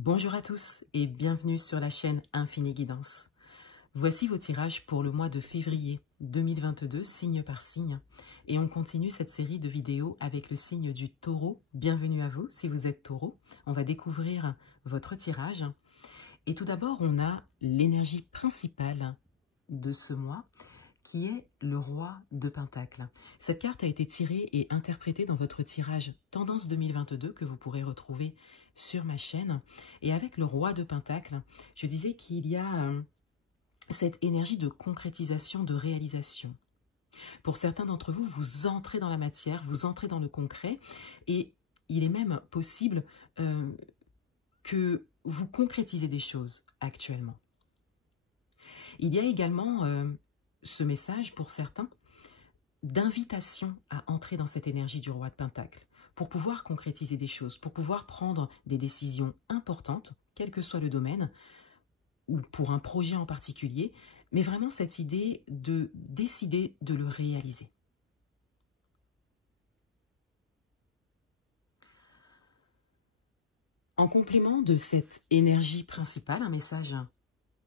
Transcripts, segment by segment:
Bonjour à tous et bienvenue sur la chaîne Infini Guidance. Voici vos tirages pour le mois de février 2022, signe par signe. Et on continue cette série de vidéos avec le signe du taureau. Bienvenue à vous si vous êtes taureau. On va découvrir votre tirage. Et tout d'abord, on a l'énergie principale de ce mois qui est le roi de Pentacles. Cette carte a été tirée et interprétée dans votre tirage Tendance 2022 que vous pourrez retrouver sur ma chaîne. Et avec le roi de Pentacles, je disais qu'il y a cette énergie de concrétisation, de réalisation. Pour certains d'entre vous, vous entrez dans la matière, vous entrez dans le concret et il est même possible que vous concrétisez des choses actuellement. Il y a également ce message pour certains d'invitation à entrer dans cette énergie du roi de Pentacles pour pouvoir concrétiser des choses, pour pouvoir prendre des décisions importantes, quel que soit le domaine, ou pour un projet en particulier, mais vraiment cette idée de décider de le réaliser. En complément de cette énergie principale, un message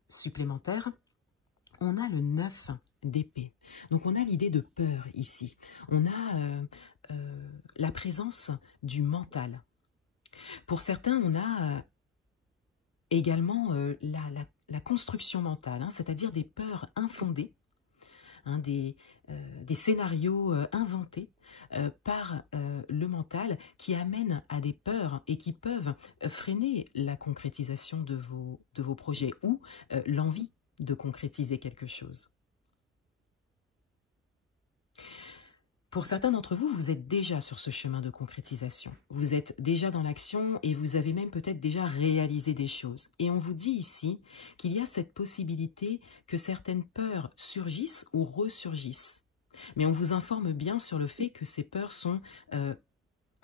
supplémentaire, on a le 9 d'épée. Donc on a l'idée de peur ici. On a la présence du mental. Pour certains, on a également la construction mentale, c'est-à-dire des peurs infondées, des scénarios inventés par le mental qui amènent à des peurs et qui peuvent freiner la concrétisation de vos projets ou l'envie de concrétiser quelque chose. Pour certains d'entre vous, vous êtes déjà sur ce chemin de concrétisation. Vous êtes déjà dans l'action et vous avez même peut-être déjà réalisé des choses. Et on vous dit ici qu'il y a cette possibilité que certaines peurs surgissent ou ressurgissent. Mais on vous informe bien sur le fait que ces peurs sont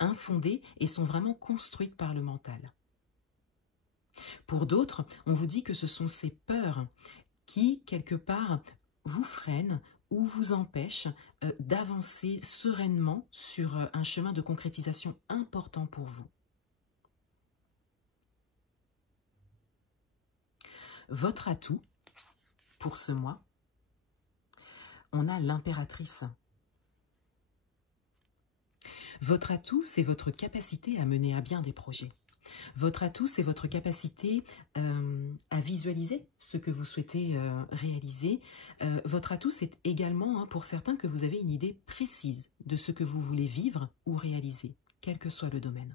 infondées et sont vraiment construites par le mental. Pour d'autres, on vous dit que ce sont ces peurs qui, quelque part, vous freinent ou vous empêche d'avancer sereinement sur un chemin de concrétisation important pour vous. Votre atout pour ce mois, on a l'impératrice. Votre atout, c'est votre capacité à mener à bien des projets. Votre atout, c'est votre capacité à visualiser ce que vous souhaitez réaliser. Votre atout, c'est également pour certains que vous avez une idée précise de ce que vous voulez vivre ou réaliser, quel que soit le domaine.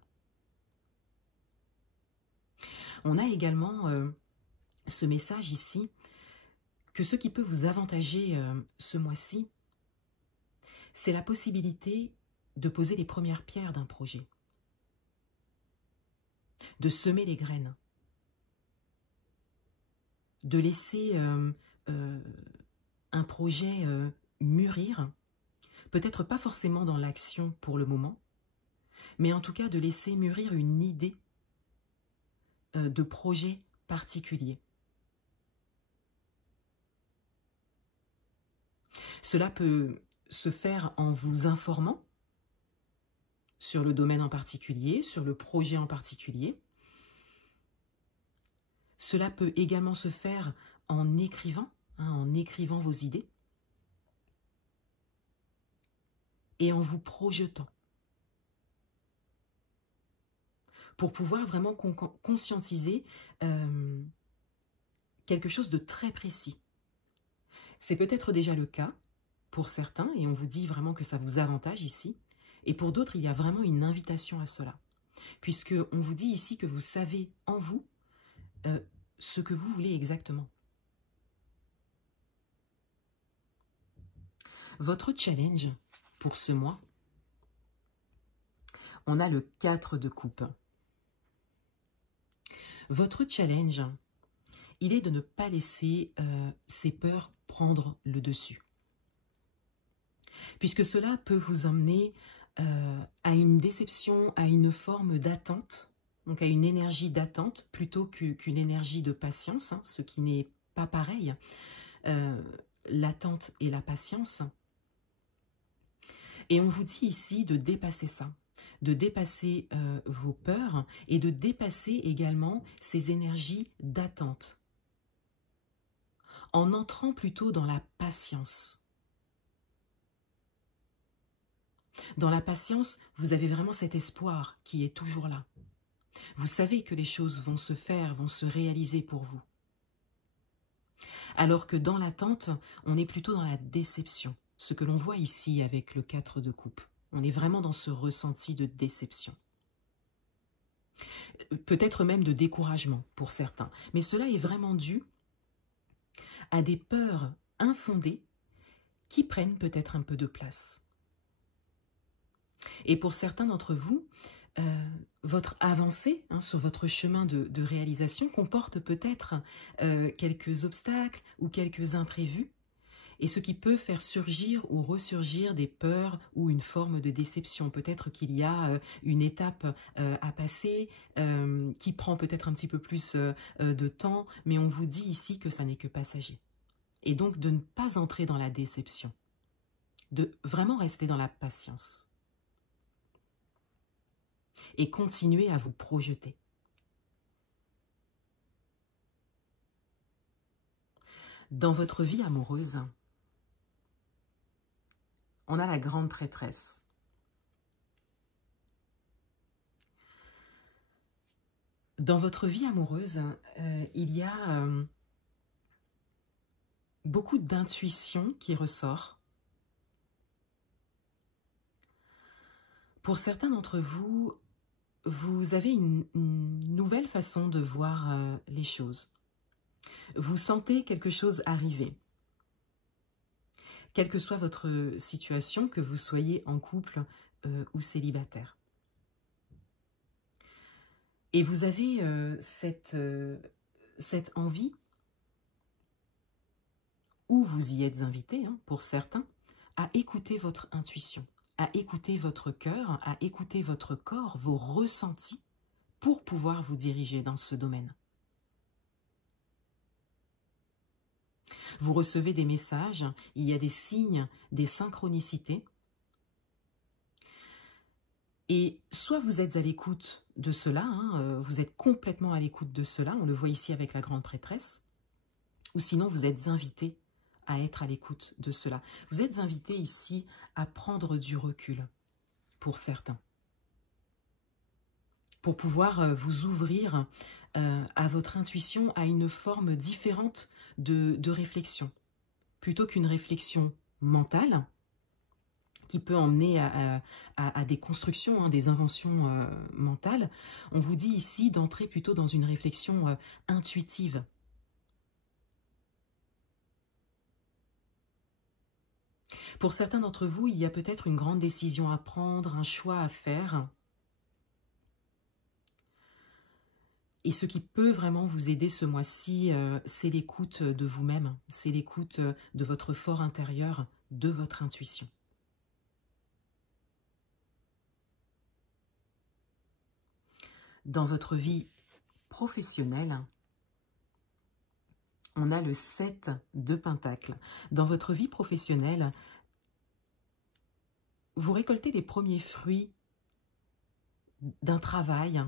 On a également ce message ici, que ce qui peut vous avantager ce mois-ci, c'est la possibilité de poser les premières pierres d'un projet, de semer les graines, de laisser un projet mûrir, peut-être pas forcément dans l'action pour le moment, mais en tout cas de laisser mûrir une idée de projet particulier. Cela peut se faire en vous informant sur le domaine en particulier, sur le projet en particulier. Cela peut également se faire en écrivant vos idées et en vous projetant pour pouvoir vraiment conscientiser quelque chose de très précis. C'est peut-être déjà le cas pour certains et on vous dit vraiment que ça vous avantage ici. Et pour d'autres, il y a vraiment une invitation à cela. Puisqu'on vous dit ici que vous savez en vous ce que vous voulez exactement. Votre challenge pour ce mois, on a le 4 de coupe. Votre challenge, il est de ne pas laisser ces peurs prendre le dessus. Puisque cela peut vous emmener à une déception, à une forme d'attente, donc à une énergie d'attente plutôt qu'une énergie de patience, ce qui n'est pas pareil, l'attente et la patience. Et on vous dit ici de dépasser ça, de dépasser vos peurs et de dépasser également ces énergies d'attente, en entrant plutôt dans la patience. Dans la patience, vous avez vraiment cet espoir qui est toujours là. Vous savez que les choses vont se faire, vont se réaliser pour vous. Alors que dans l'attente, on est plutôt dans la déception. Ce que l'on voit ici avec le 4 de coupe. On est vraiment dans ce ressenti de déception. Peut-être même de découragement pour certains. Mais cela est vraiment dû à des peurs infondées qui prennent peut-être un peu de place. Et pour certains d'entre vous, votre avancée sur votre chemin de réalisation comporte peut-être quelques obstacles ou quelques imprévus, et ce qui peut faire surgir ou ressurgir des peurs ou une forme de déception. Peut-être qu'il y a une étape à passer qui prend peut-être un petit peu plus de temps, mais on vous dit ici que ça n'est que passager. Et donc de ne pas entrer dans la déception, de vraiment rester dans la patience. Et continuer à vous projeter. Dans votre vie amoureuse, on a la grande prêtresse. Dans votre vie amoureuse, il y a beaucoup d'intuition qui ressort. Pour certains d'entre vous, vous avez une nouvelle façon de voir les choses. Vous sentez quelque chose arriver. Quelle que soit votre situation, que vous soyez en couple ou célibataire. Et vous avez cette envie, ou vous y êtes invité, pour certains, à écouter votre intuition, à écouter votre cœur, à écouter votre corps, vos ressentis, pour pouvoir vous diriger dans ce domaine. Vous recevez des messages, il y a des signes, des synchronicités. Et soit vous êtes à l'écoute de cela, vous êtes complètement à l'écoute de cela, on le voit ici avec la grande prêtresse, ou sinon vous êtes invité à être à l'écoute de cela. Vous êtes invité ici à prendre du recul, pour certains, pour pouvoir vous ouvrir à votre intuition, à une forme différente de réflexion. Plutôt qu'une réflexion mentale, qui peut emmener à des constructions, des inventions mentales, on vous dit ici d'entrer plutôt dans une réflexion intuitive. Pour certains d'entre vous, il y a peut-être une grande décision à prendre, un choix à faire. Et ce qui peut vraiment vous aider ce mois-ci, c'est l'écoute de vous-même, c'est l'écoute de votre fort intérieur, de votre intuition. Dans votre vie professionnelle, on a le 7 de Pentacles. Dans votre vie professionnelle, vous récoltez les premiers fruits d'un travail,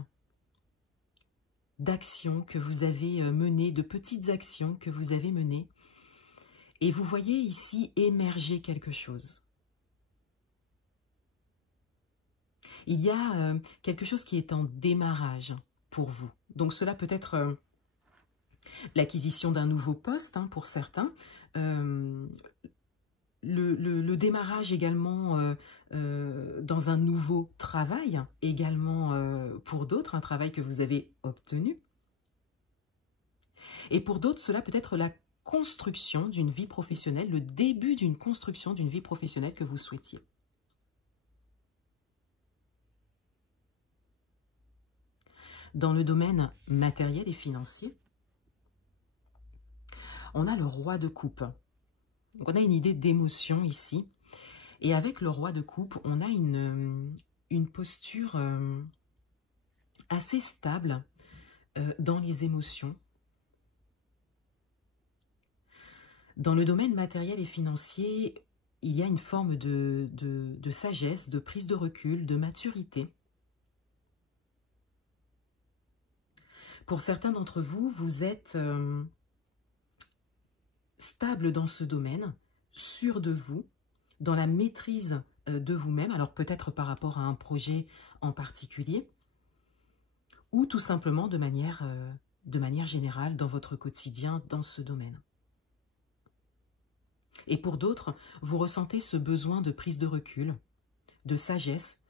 d'actions que vous avez menées, de petites actions que vous avez menées. Et vous voyez ici émerger quelque chose. Il y a quelque chose qui est en démarrage pour vous. Donc cela peut être l'acquisition d'un nouveau poste pour certains, le démarrage également dans un nouveau travail, également pour d'autres, un travail que vous avez obtenu. Et pour d'autres, cela peut être la construction d'une vie professionnelle, le début d'une construction d'une vie professionnelle que vous souhaitiez. Dans le domaine matériel et financier, on a le roi de coupe. Donc on a une idée d'émotion ici. Et avec le roi de coupe, on a une posture assez stable dans les émotions. Dans le domaine matériel et financier, il y a une forme de sagesse, de prise de recul, de maturité. Pour certains d'entre vous, vous êtes stable dans ce domaine, sûr de vous, dans la maîtrise de vous-même, alors peut-être par rapport à un projet en particulier, ou tout simplement de manière générale dans votre quotidien, dans ce domaine. Et pour d'autres, vous ressentez ce besoin de prise de recul, de sagesse,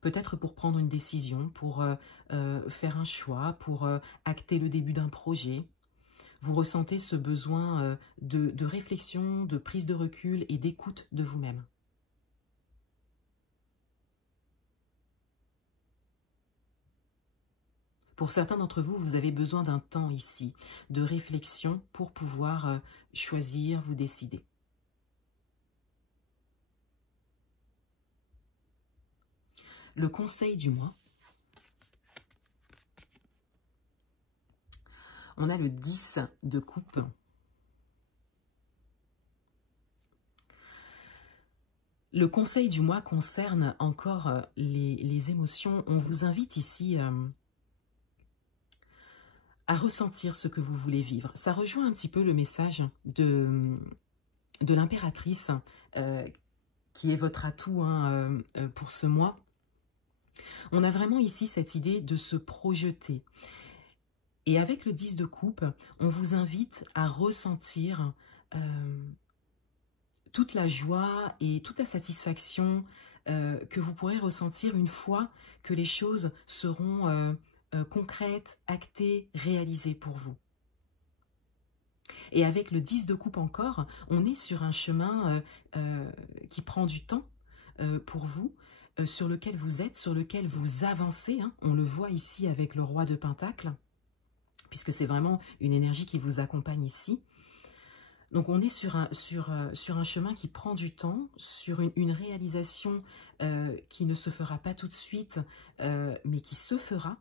peut-être pour prendre une décision, pour faire un choix, pour acter le début d'un projet. Vous ressentez ce besoin de réflexion, de prise de recul et d'écoute de vous-même. Pour certains d'entre vous, vous avez besoin d'un temps ici, de réflexion pour pouvoir choisir, vous décider. Le conseil du mois. On a le 10 de coupe. Le conseil du mois concerne encore les émotions. On vous invite ici à ressentir ce que vous voulez vivre. Ça rejoint un petit peu le message de l'impératrice, qui est votre atout pour ce mois. On a vraiment ici cette idée de se projeter. Et avec le 10 de coupe, on vous invite à ressentir toute la joie et toute la satisfaction que vous pourrez ressentir une fois que les choses seront concrètes, actées, réalisées pour vous. Et avec le 10 de coupe encore, on est sur un chemin qui prend du temps pour vous, sur lequel vous êtes, sur lequel vous avancez. Hein. On le voit ici avec le roi de Pentacle, puisque c'est vraiment une énergie qui vous accompagne ici. Donc on est sur un chemin qui prend du temps, sur une réalisation qui ne se fera pas tout de suite, mais qui se fera.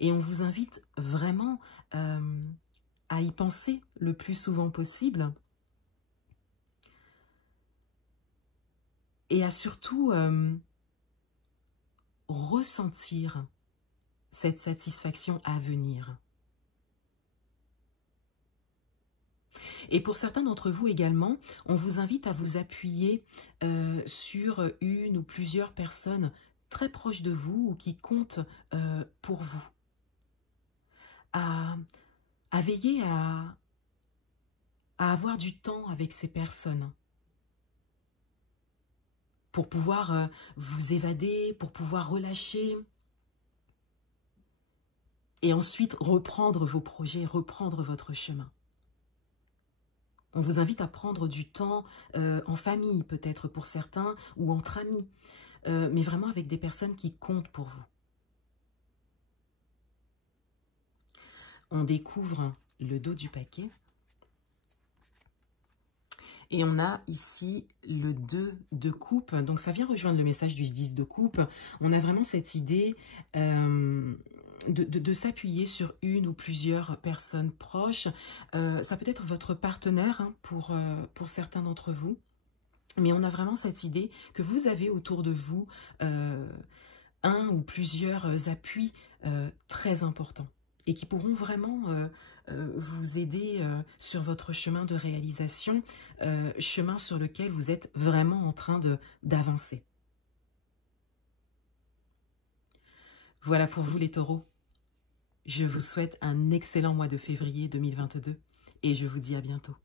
Et on vous invite vraiment à y penser le plus souvent possible et à surtout ressentir cette satisfaction à venir. Et pour certains d'entre vous également, on vous invite à vous appuyer sur une ou plusieurs personnes très proches de vous ou qui comptent pour vous. À veiller à avoir du temps avec ces personnes pour pouvoir vous évader, pour pouvoir relâcher et ensuite reprendre vos projets, reprendre votre chemin. On vous invite à prendre du temps en famille, peut-être pour certains, ou entre amis, mais vraiment avec des personnes qui comptent pour vous. On découvre le dos du paquet. Et on a ici le 2 de coupe. Donc ça vient rejoindre le message du 10 de coupe. On a vraiment cette idée de s'appuyer sur une ou plusieurs personnes proches. Ça peut être votre partenaire hein, pour certains d'entre vous. Mais on a vraiment cette idée que vous avez autour de vous un ou plusieurs appuis très importants et qui pourront vraiment vous aider sur votre chemin de réalisation, chemin sur lequel vous êtes vraiment en train d'avancer. Voilà pour vous les taureaux. Je vous souhaite un excellent mois de février 2022 et je vous dis à bientôt.